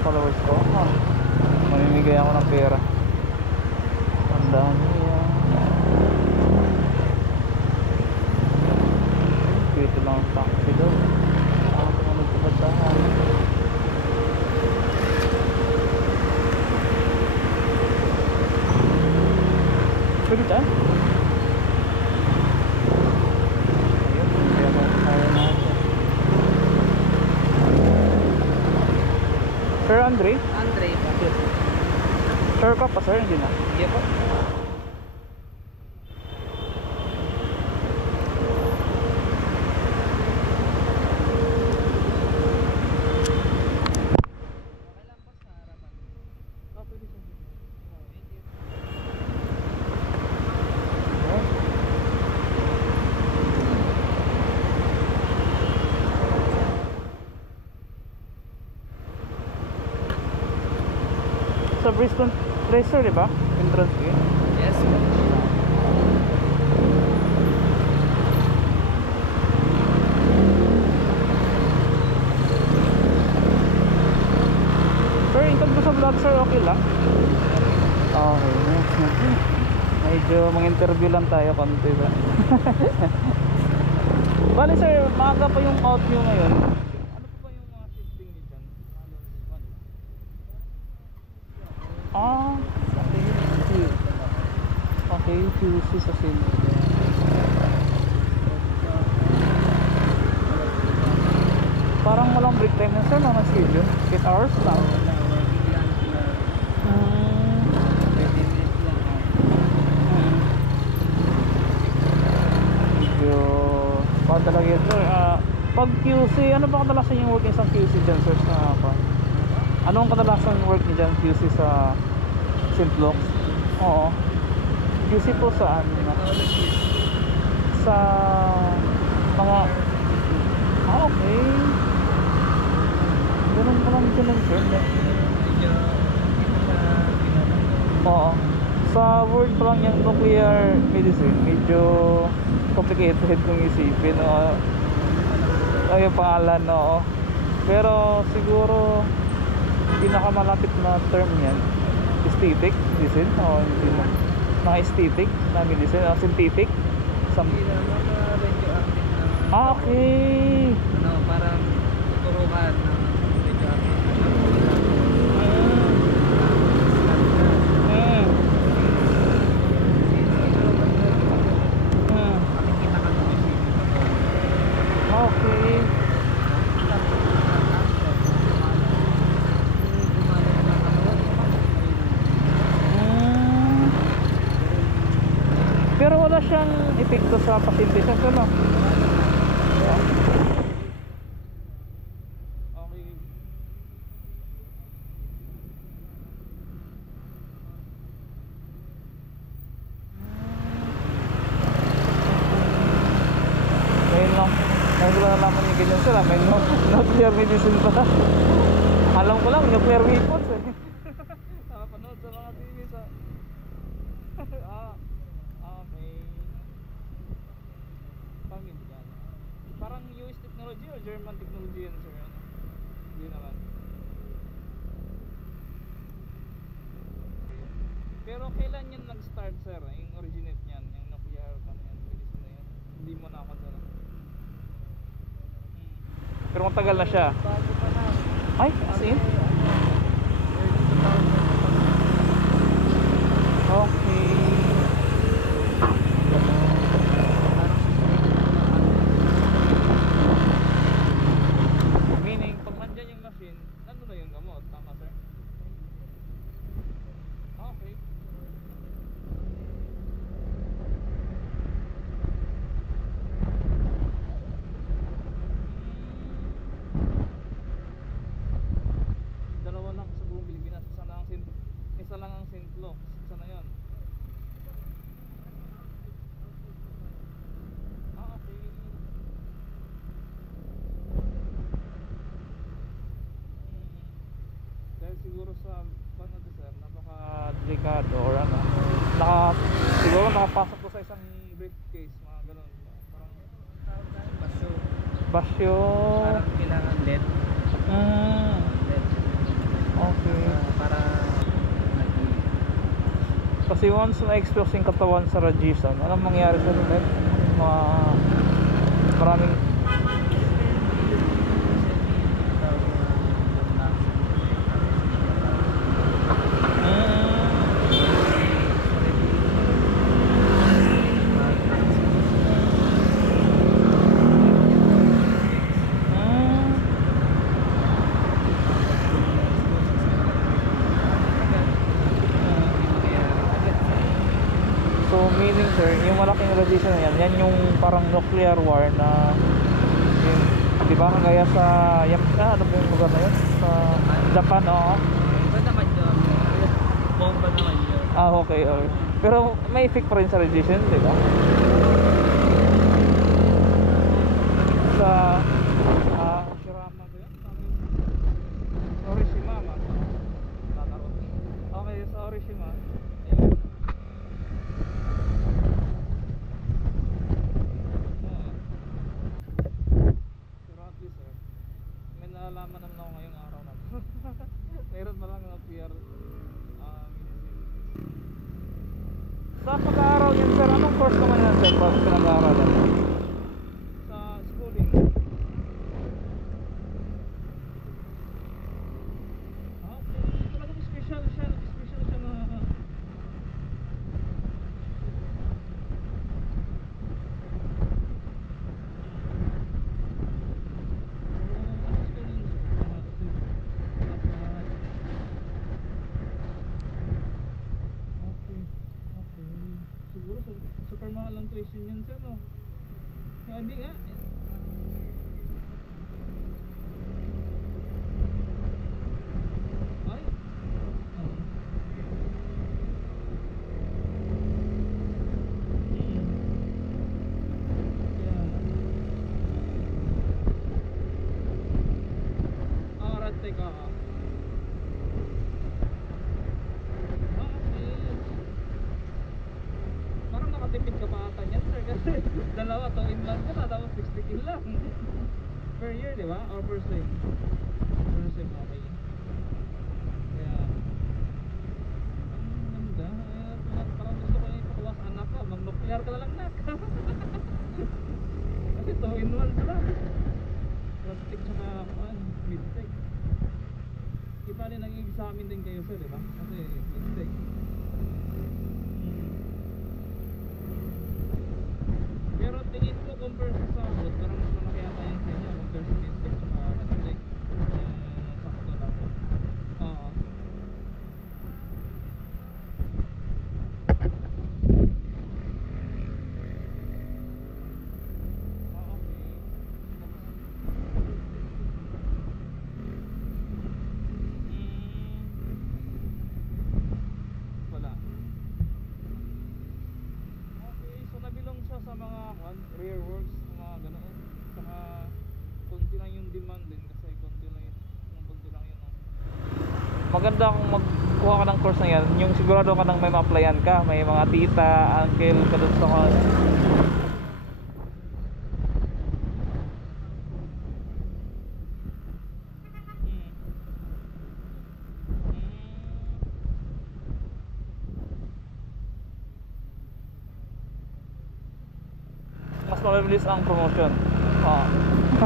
followers ko. Mamimigay ako ng pera. Tandaan niyo yan. Dito lang ang taxi daw. Ako tumunod sa batahan. Pwede dyan? Ayun, kaya mo kaya natin. Sir Andre? Andre, bakit? Sure ka pa sir? Hindi na? Hindi po. Sa Bristol Racer, di ba? Entrance gate. Yes. Sir, income ko sa vlog sir, okay lang? Okay. Medyo mag-interview lang tayo konti ba? Bali sir, maaga pa yung out nyo ngayon. Ano pa ba yung mga shifting nyo dyan? Ah, okay, QC sa sin. Parang walang break time na sir, mga schedule 8 hours lang. Medyo pa talaga yun sir. Pag QC, ano ba kadalasan yung work ng isang QC dyan sir sa pa? Anong kadalasan yung work niyo dyan QC sa St. Luke's? Oo. QC po saan? Sa mga okay. Ganun pa lang dyan lang sir. Oo. Sa word pa lang yung nuclear medicine, medyo complicated kung isipin. Ay, yung pangalan, oo. Pero siguro pinakamalapit na term yan, aesthetic medicine o hindi mo mga aesthetic na medicine o synthetic okay. Ano, parang tuturuan ng radioactive. Okay. Pero wala siyang epekto sa pasyente siya, ano? Okay. Ngayon lang. Ngayon ko lang nalaman yung ganyan sila. May nuclear medicine pa. Alam ko lang, nuclear weapons eh. Nakapanood sa mga TV sa... okay. Pamilya. Parang US technology o German technology yan sir? Hindi naman. Pero kailan yan nag-start sir? Yung originate niyan, yung nuclear medicine na yan. Hindi mo na ako dala. Pero matagal na siya. Bago pa na. Ay, as in? Okay. Meaning, pag nandyan yung machine, nandun na yung gamot. Tama, sir? Okay. Dalawa lang sa buong Pilipinas. Isa lang ang St. Luke's. Isa na yun. Okay. Dahil siguro sa paano to sir, napaka-delikado or ano. Siguro nakapasok ko sa isang briefcase, mga ganun. Parang Basyo. basyo. Parang kailangan LED. Mm. LED. Okay. Para nag- Kasi once na-expose yung katawan sa radiation, anong mangyari sa ulit? Maraming So meaning sir, yung malaking radiation na yan yung parang nuclear war na yun, di ba kagaya sa ano ba yung lugar na yun? Sa Japan, oo. Iba naman yun. Bomba naman yun. Okay, okay. Pero may effect pa rin sa radiation, di ba? Sa Hiroshima ba yun? Hiroshima ba? Okay, sa Hiroshima. Ayun. Currently sir, may nalalaman naman ako ngayong araw na meron ba lang nuclear sa pag-aaral yun sir, anong course naman yan sir pag pinag-aaralan? Sa schooling? Okay, talagang special siya na siguro super mahal ang tuition yun sir no? Hindi nga ay arate ka parang nakatipid ka pa ata niyan sir kasi dalawa to in month ka na tapos 60k lang per year di ba? Or per sem? Per sem okay kaya ang ganda parang gusto ko yung ipakuha sa anak ko mag nuclear ka na lang nak kasi 2 in 1 sila plastic tsaka mid-tech di pa rin nag-examine din kayo sir di ba? Kasi mid-tech pero tingin ko compare sa sahod parang mas malaki yata yung sa inyo compare sa mid-tech tsaka mid-tech sakto lang oo wala okay so nabilong siya sa mga rear works mga ganoon saka konti lang yung demand din kasi konti lang yun maganda kung magkuha ka ng course na yan yung sigurado ka nang may ma-applyan ka may mga tita, uncle ka dun sa mas mabilis ang promotion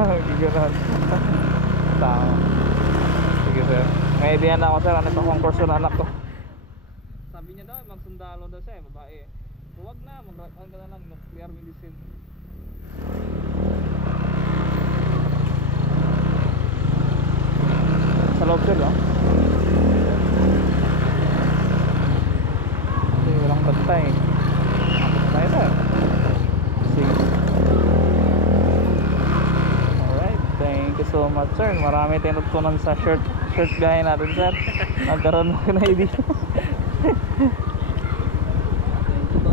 hindi ganun tama sige sir may idea na ako sir ano itong concurso na anak ko sabi niya daw magsundalo daw siya babae huwag na mag-run ka na lang nuclear medicine sa loob sir walang bantay tayo sir sige alright thank you so much sir marami tayong natutunan sa shirt gaya natin sir nagkaroon mo na idea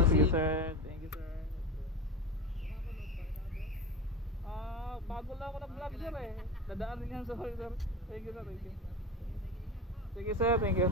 sige sir thank you sir bago lang ako na vlog sir dadaanin yan sa sir thank you sir thank you sige sir thank you